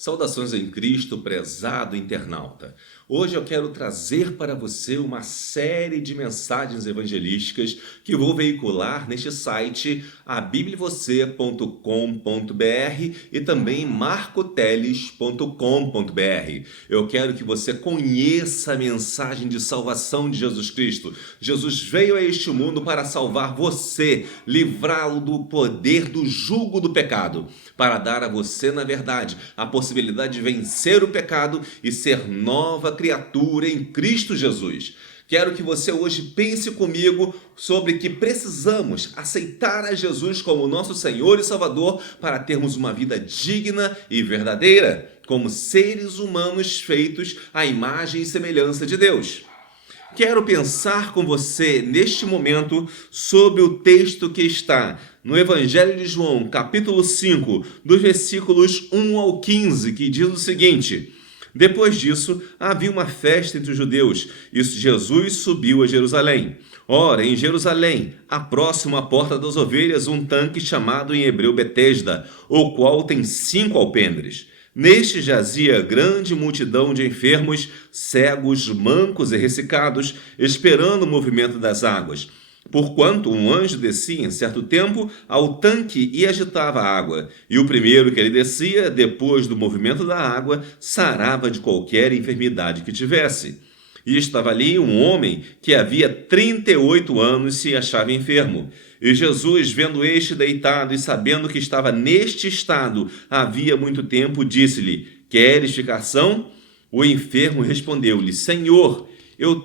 Saudações em Cristo, prezado internauta. Hoje eu quero trazer para você uma série de mensagens evangelísticas que vou veicular neste site, abibliavocê.com.br e também marcoteles.com.br. Eu quero que você conheça a mensagem de salvação de Jesus Cristo. Jesus veio a este mundo para salvar você, livrá-lo do poder do jugo do pecado, para dar a você, na verdade, a possibilidade de vencer o pecado e ser nova criatura em Cristo Jesus. Quero que você hoje pense comigo sobre que precisamos aceitar a Jesus como nosso Senhor e Salvador para termos uma vida digna e verdadeira, como seres humanos feitos à imagem e semelhança de Deus. Quero pensar com você neste momento sobre o texto que está no Evangelho de João, capítulo 5, dos versículos 1 ao 15, que diz o seguinte: Depois disso, havia uma festa entre os judeus, e Jesus subiu a Jerusalém. Ora, em Jerusalém, há próximo à porta das ovelhas um tanque chamado em hebreu Betesda, o qual tem 5 alpendres. Neste jazia grande multidão de enfermos, cegos, mancos e ressecados, esperando o movimento das águas. Porquanto um anjo descia em certo tempo ao tanque e agitava a água, e o primeiro que ele descia, depois do movimento da água, sarava de qualquer enfermidade que tivesse. E estava ali um homem que havia 38 anos se achava enfermo. E Jesus, vendo este deitado e sabendo que estava neste estado havia muito tempo, disse-lhe: Queres ficar são? O enfermo respondeu-lhe: Senhor, não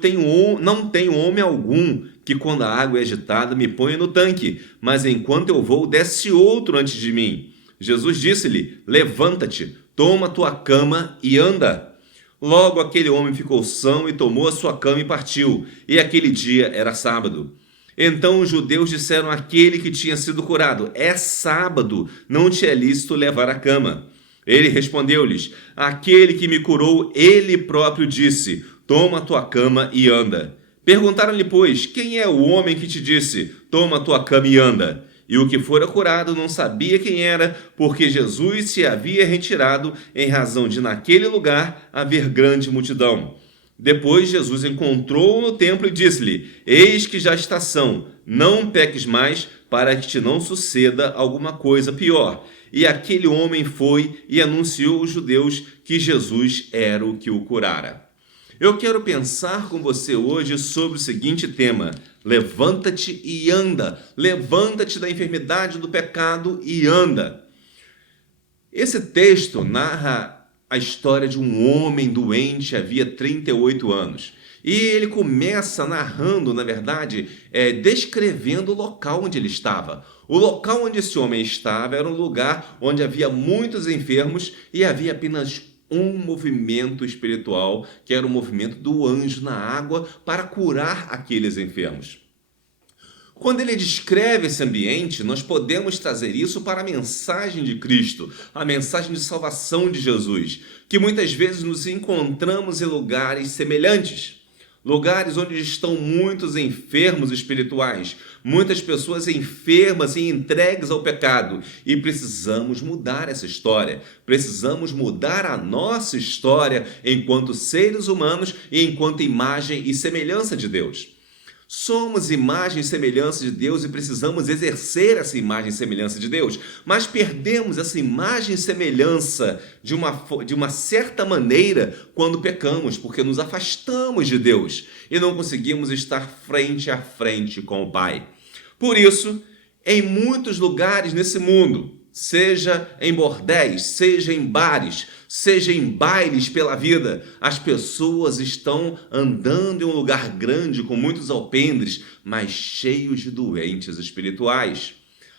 tenho homem algum que, quando a água é agitada, me ponha no tanque, mas enquanto eu vou, desce outro antes de mim. Jesus disse-lhe: Levanta-te, toma tua cama e anda. Logo aquele homem ficou são e tomou a sua cama e partiu, e aquele dia era sábado. Então os judeus disseram àquele que tinha sido curado: É sábado, não te é lícito levar a cama. Ele respondeu-lhes: Aquele que me curou, ele próprio disse: Toma a tua cama e anda. Perguntaram-lhe, pois, quem é o homem que te disse: Toma a tua cama e anda? E o que fora curado não sabia quem era, porque Jesus se havia retirado, em razão de naquele lugar haver grande multidão. Depois Jesus encontrou-o no templo e disse-lhe: Eis que já está são, não peques mais, para que te não suceda alguma coisa pior. E aquele homem foi e anunciou aos judeus que Jesus era o que o curara. Eu quero pensar com você hoje sobre o seguinte tema: levanta-te e anda. Levanta-te da enfermidade do pecado e anda. Esse texto narra a história de um homem doente havia 38 anos. E ele começa narrando, na verdade, descrevendo o local onde ele estava. O local onde esse homem estava era um lugar onde havia muitos enfermos e havia apenas um movimento espiritual, que era o movimento do anjo na água para curar aqueles enfermos. Quando ele descreve esse ambiente, nós podemos trazer isso para a mensagem de Cristo, a mensagem de salvação de Jesus, que muitas vezes nos encontramos em lugares semelhantes. Lugares onde estão muitos enfermos espirituais, muitas pessoas enfermas e entregues ao pecado. E precisamos mudar essa história. Precisamos mudar a nossa história enquanto seres humanos e enquanto imagem e semelhança de Deus. Somos imagem e semelhança de Deus e precisamos exercer essa imagem e semelhança de Deus, mas perdemos essa imagem e semelhança de uma certa maneira quando pecamos, porque nos afastamos de Deus e não conseguimos estar frente a frente com o Pai. Por isso, em muitos lugares nesse mundo, seja em bordéis, seja em bares, seja em bailes pela vida, as pessoas estão andando em um lugar grande com muitos alpendres, mas cheios de doentes espirituais.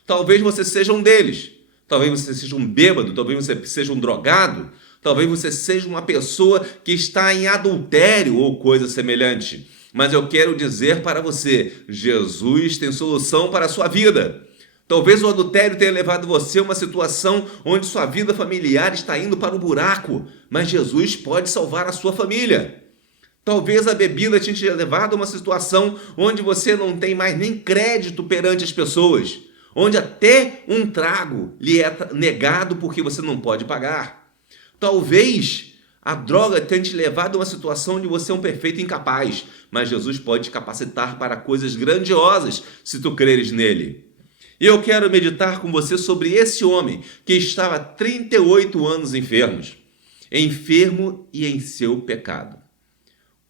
Talvez você seja um deles. Talvez você seja um bêbado, talvez você seja um drogado, talvez você seja uma pessoa que está em adultério ou coisa semelhante. Mas eu quero dizer para você, Jesus tem solução para a sua vida. Talvez o adultério tenha levado você a uma situação onde sua vida familiar está indo para o buraco, mas Jesus pode salvar a sua família. Talvez a bebida tenha levado a uma situação onde você não tem mais nem crédito perante as pessoas, onde até um trago lhe é negado porque você não pode pagar. Talvez a droga tenha te levado a uma situação onde você é um perfeito incapaz, mas Jesus pode te capacitar para coisas grandiosas se tu creres nele. E eu quero meditar com você sobre esse homem que estava há 38 anos enfermo e em seu pecado.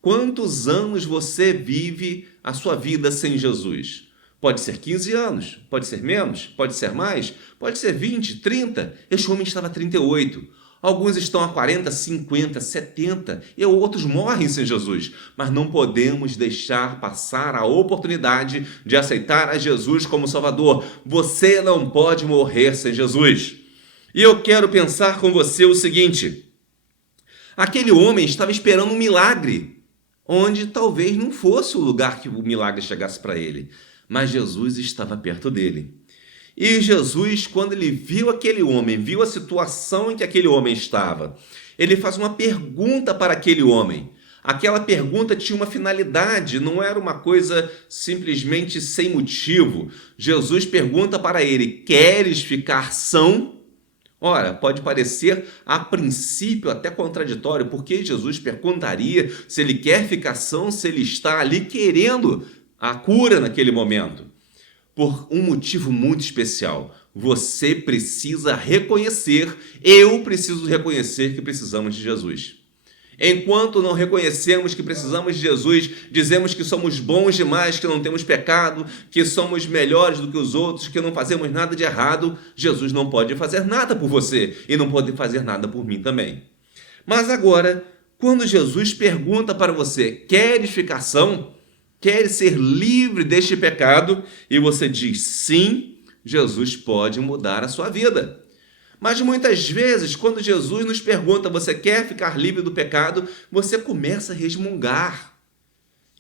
Quantos anos você vive a sua vida sem Jesus? Pode ser 15 anos, pode ser menos, pode ser mais, pode ser 20, 30. Este homem estava há 38. Alguns estão há 40, 50, 70 e outros morrem sem Jesus. Mas não podemos deixar passar a oportunidade de aceitar a Jesus como Salvador. Você não pode morrer sem Jesus. E eu quero pensar com você o seguinte: aquele homem estava esperando um milagre, onde talvez não fosse o lugar que o milagre chegasse para ele, mas Jesus estava perto dele. E Jesus, quando ele viu aquele homem, viu a situação em que aquele homem estava, ele faz uma pergunta para aquele homem. Aquela pergunta tinha uma finalidade, não era uma coisa simplesmente sem motivo. Jesus pergunta para ele: queres ficar são? Ora, pode parecer a princípio até contraditório, porque Jesus perguntaria se ele quer ficar são, se ele está ali querendo a cura naquele momento. Por um motivo muito especial. Você precisa reconhecer, eu preciso reconhecer que precisamos de Jesus. Enquanto não reconhecemos que precisamos de Jesus, dizemos que somos bons demais, que não temos pecado, que somos melhores do que os outros, que não fazemos nada de errado, Jesus não pode fazer nada por você e não pode fazer nada por mim também. Mas agora, quando Jesus pergunta para você: queres ficar são? Quer ser livre deste pecado? E você diz sim, Jesus pode mudar a sua vida. Mas muitas vezes, quando Jesus nos pergunta: você quer ficar livre do pecado? Você começa a resmungar.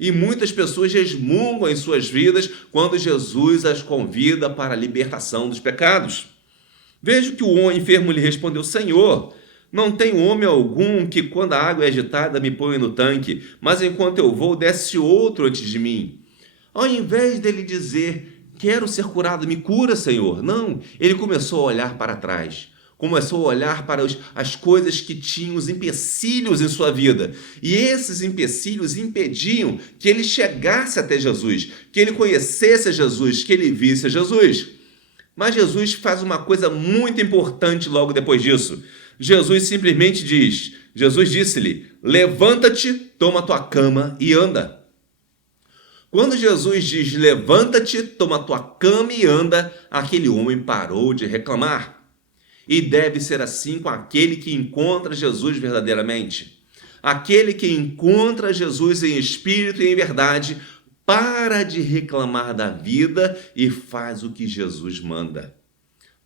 E muitas pessoas resmungam em suas vidas quando Jesus as convida para a libertação dos pecados. Veja que o enfermo lhe respondeu: Senhor, não tem homem algum que, quando a água é agitada, me ponha no tanque, mas enquanto eu vou, desce outro antes de mim. Ao invés dele dizer: quero ser curado, me cura, Senhor. Não, ele começou a olhar para trás. Começou a olhar para as coisas que tinham os empecilhos em sua vida. E esses empecilhos impediam que ele chegasse até Jesus, que ele conhecesse a Jesus, que ele visse a Jesus. Mas Jesus faz uma coisa muito importante logo depois disso. Jesus simplesmente diz, Jesus disse-lhe: levanta-te, toma tua cama e anda. Quando Jesus diz: levanta-te, toma tua cama e anda, aquele homem parou de reclamar. E deve ser assim com aquele que encontra Jesus verdadeiramente. Aquele que encontra Jesus em espírito e em verdade, para de reclamar da vida e faz o que Jesus manda.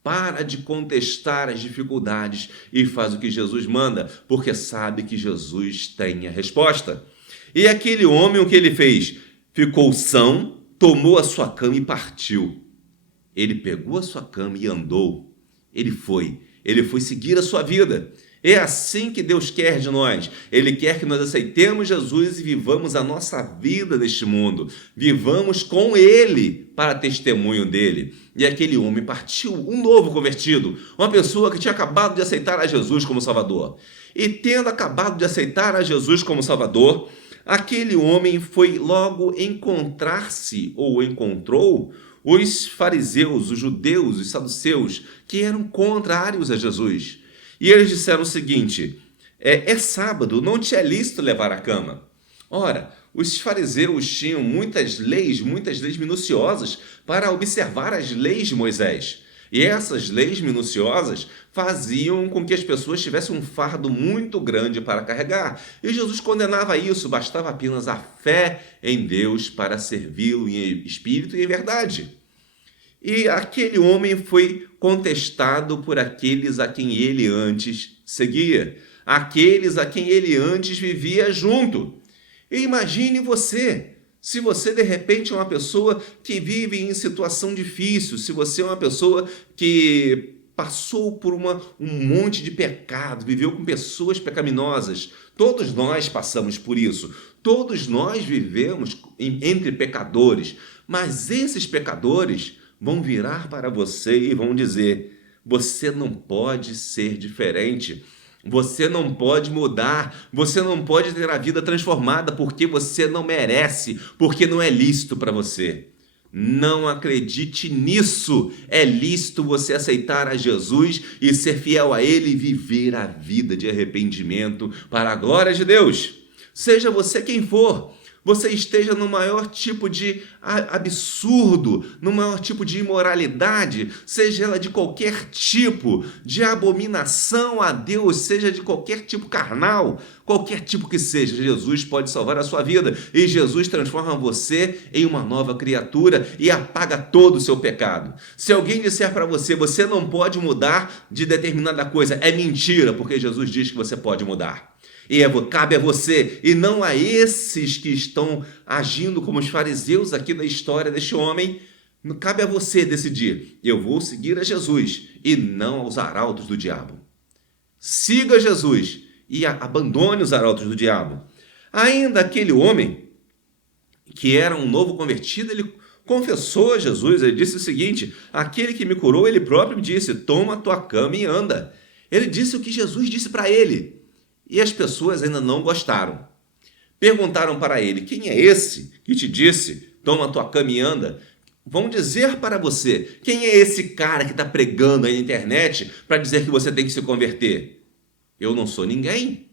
Para de contestar as dificuldades e faz o que Jesus manda, porque sabe que Jesus tem a resposta. E aquele homem, o que ele fez? Ficou são, tomou a sua cama e partiu. Ele pegou a sua cama e andou. Ele foi seguir a sua vida. É assim que Deus quer de nós. Ele quer que nós aceitemos Jesus e vivamos a nossa vida neste mundo. Vivamos com Ele para testemunho dele. E aquele homem partiu, um novo convertido, uma pessoa que tinha acabado de aceitar a Jesus como Salvador. E tendo acabado de aceitar a Jesus como Salvador, aquele homem foi logo encontrar-se, ou encontrou, os fariseus, os judeus, os saduceus, que eram contrários a Jesus. E eles disseram o seguinte: é sábado, não te é lícito levar a cama. Ora, os fariseus tinham muitas leis minuciosas para observar as leis de Moisés. E essas leis minuciosas faziam com que as pessoas tivessem um fardo muito grande para carregar. E Jesus condenava isso, bastava apenas a fé em Deus para servi-lo em espírito e em verdade. E aquele homem foi contestado por aqueles a quem ele antes seguia, aqueles a quem ele antes vivia junto. E imagine você, se você de repente é uma pessoa que vive em situação difícil, se você é uma pessoa que passou por um monte de pecado, viveu com pessoas pecaminosas. Todos nós passamos por isso, todos nós vivemos entre pecadores, mas esses pecadores vão virar para você e vão dizer: você não pode ser diferente, Você não pode mudar, você não pode ter a vida transformada porque você não merece, porque não é lícito para você. Não acredite nisso. É lícito você aceitar a Jesus e ser fiel a Ele e viver a vida de arrependimento para a glória de Deus. Seja você quem for, você esteja no maior tipo de absurdo, no maior tipo de imoralidade, seja ela de qualquer tipo, de abominação a Deus, seja de qualquer tipo carnal, qualquer tipo que seja, Jesus pode salvar a sua vida e Jesus transforma você em uma nova criatura e apaga todo o seu pecado. Se alguém disser para você, você não pode mudar de determinada coisa, é mentira, porque Jesus diz que você pode mudar. E cabe a você, e não a esses que estão agindo como os fariseus aqui na história deste homem. Cabe a você decidir, eu vou seguir a Jesus e não aos arautos do diabo. Siga Jesus e abandone os arautos do diabo. Ainda aquele homem, que era um novo convertido, ele confessou a Jesus, ele disse o seguinte, aquele que me curou, ele próprio disse, toma a tua cama e anda. Ele disse o que Jesus disse para ele. E as pessoas ainda não gostaram. Perguntaram para ele, quem é esse que te disse, toma a tua cama e anda? Vão dizer para você, quem é esse cara que está pregando aí na internet para dizer que você tem que se converter? Eu não sou ninguém.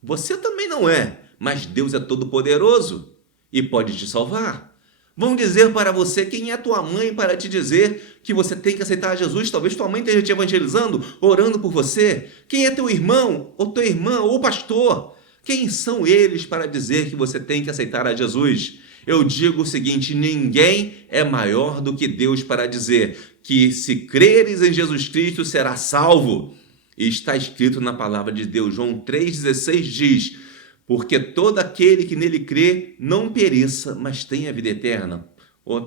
Você também não é, mas Deus é todo poderoso e pode te salvar. Vão dizer para você quem é tua mãe para te dizer que você tem que aceitar Jesus. Talvez tua mãe esteja te evangelizando, orando por você. Quem é teu irmão, ou tua irmã, ou pastor? Quem são eles para dizer que você tem que aceitar a Jesus? Eu digo o seguinte, ninguém é maior do que Deus para dizer que se creres em Jesus Cristo será salvo. E está escrito na palavra de Deus, João 3,16 diz, porque todo aquele que nele crê não pereça, mas tenha a vida eterna.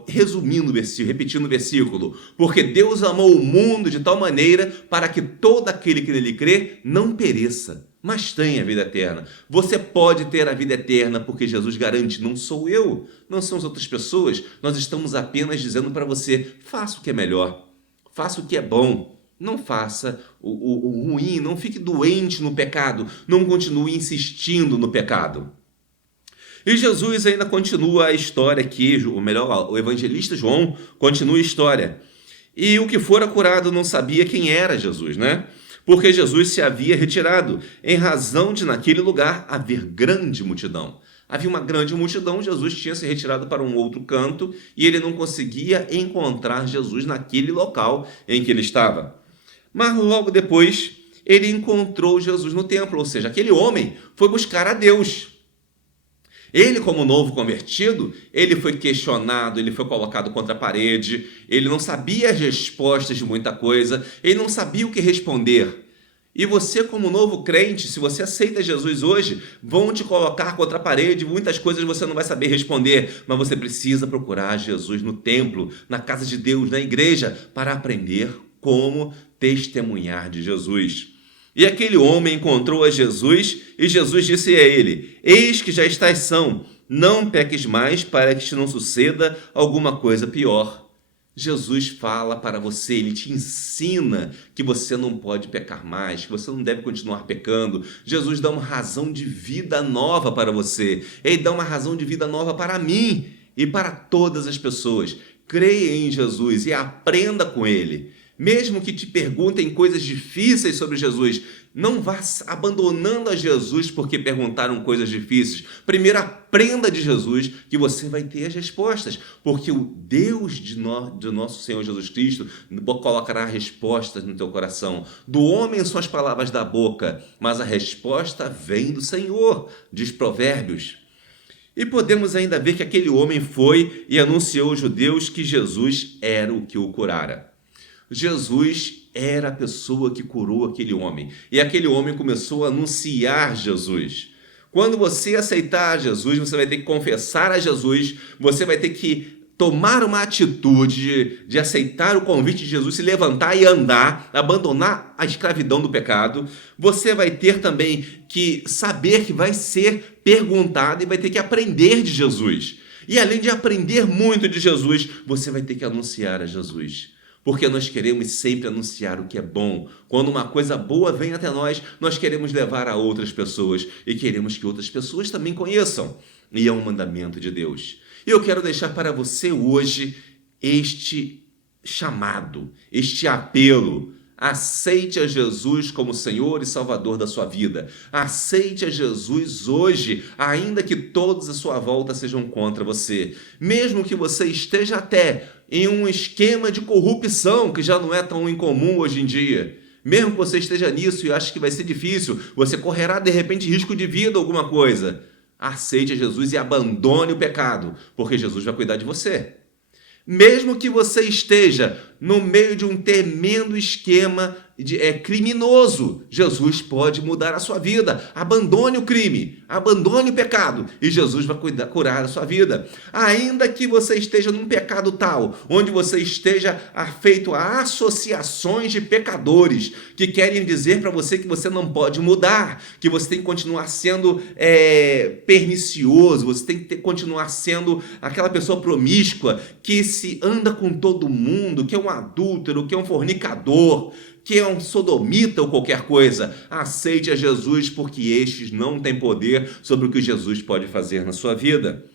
Resumindo o versículo, repetindo o versículo, porque Deus amou o mundo de tal maneira para que todo aquele que nele crê não pereça, mas tenha a vida eterna. Você pode ter a vida eterna porque Jesus garante, não sou eu, não são as outras pessoas, nós estamos apenas dizendo para você, faça o que é melhor, faça o que é bom. Não faça o ruim, não fique doente no pecado, não continue insistindo no pecado. E Jesus ainda continua a história aqui, ou melhor, o evangelista João continua a história. E o que fora curado não sabia quem era Jesus, né? Porque Jesus se havia retirado, em razão de naquele lugar haver grande multidão. Havia uma grande multidão, Jesus tinha se retirado para um outro canto e ele não conseguia encontrar Jesus naquele local em que ele estava. Mas logo depois, ele encontrou Jesus no templo, ou seja, aquele homem foi buscar a Deus. Ele, como novo convertido, ele foi questionado, ele foi colocado contra a parede, ele não sabia as respostas de muita coisa, ele não sabia o que responder. E você, como novo crente, se você aceita Jesus hoje, vão te colocar contra a parede, muitas coisas você não vai saber responder, mas você precisa procurar Jesus no templo, na casa de Deus, na igreja, para aprender como testemunhar de Jesus. E aquele homem encontrou a Jesus e Jesus disse a ele, eis que já estás são, não peques mais para que te não suceda alguma coisa pior. Jesus fala para você, ele te ensina que você não pode pecar mais, que você não deve continuar pecando. Jesus dá uma razão de vida nova para você, ele dá uma razão de vida nova para mim e para todas as pessoas. Creia em Jesus e aprenda com ele. Mesmo que te perguntem coisas difíceis sobre Jesus, não vá abandonando a Jesus porque perguntaram coisas difíceis. Primeiro aprenda de Jesus que você vai ter as respostas, porque o Deus de nosso Senhor Jesus Cristo colocará respostas no teu coração. Do homem são as palavras da boca, mas a resposta vem do Senhor, diz Provérbios. E podemos ainda ver que aquele homem foi e anunciou aos judeus que Jesus era o que o curara. Jesus era a pessoa que curou aquele homem. E aquele homem começou a anunciar Jesus. Quando você aceitar Jesus, você vai ter que confessar a Jesus, você vai ter que tomar uma atitude de aceitar o convite de Jesus, se levantar e andar, abandonar a escravidão do pecado. Você vai ter também que saber que vai ser perguntado e vai ter que aprender de Jesus. E além de aprender muito de Jesus, você vai ter que anunciar a Jesus. porque nós queremos sempre anunciar o que é bom. Quando uma coisa boa vem até nós, nós queremos levar a outras pessoas e queremos que outras pessoas também conheçam. E é um mandamento de Deus. E eu quero deixar para você hoje este chamado, este apelo. Aceite a Jesus como Senhor e Salvador da sua vida. Aceite a Jesus hoje, ainda que todos à sua volta sejam contra você. Mesmo que você esteja até em um esquema de corrupção, que já não é tão incomum hoje em dia. Mesmo que você esteja nisso e ache que vai ser difícil, você correrá de repente risco de vida, alguma coisa. Aceite a Jesus e abandone o pecado, porque Jesus vai cuidar de você. Mesmo que você esteja no meio de um tremendo esquema criminoso, Jesus pode mudar a sua vida. Abandone o crime, abandone o pecado e Jesus vai curar a sua vida. Ainda que você esteja num pecado tal, onde você esteja feito a associações de pecadores que querem dizer para você que você não pode mudar, que você tem que continuar sendo pernicioso, você tem que continuar sendo aquela pessoa promíscua que se anda com todo mundo, que é um adúltero, que é um fornicador, que é um sodomita ou qualquer coisa. Aceite a Jesus, porque estes não têm poder sobre o que Jesus pode fazer na sua vida.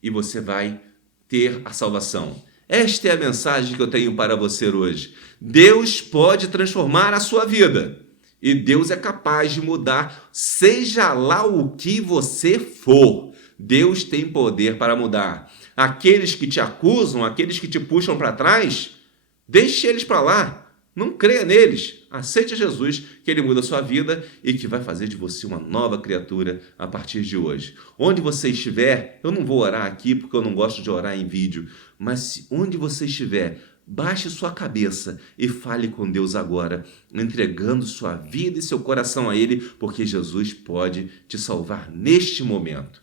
E você vai ter a salvação. Esta é a mensagem que eu tenho para você hoje. Deus pode transformar a sua vida. E Deus é capaz de mudar, seja lá o que você for. Deus tem poder para mudar. Aqueles que te acusam, aqueles que te puxam para trás, deixe eles para lá. Não creia neles. Aceite Jesus, que Ele muda a sua vida e que vai fazer de você uma nova criatura a partir de hoje. Onde você estiver, eu não vou orar aqui porque eu não gosto de orar em vídeo, mas onde você estiver, baixe sua cabeça e fale com Deus agora, entregando sua vida e seu coração a Ele, porque Jesus pode te salvar neste momento.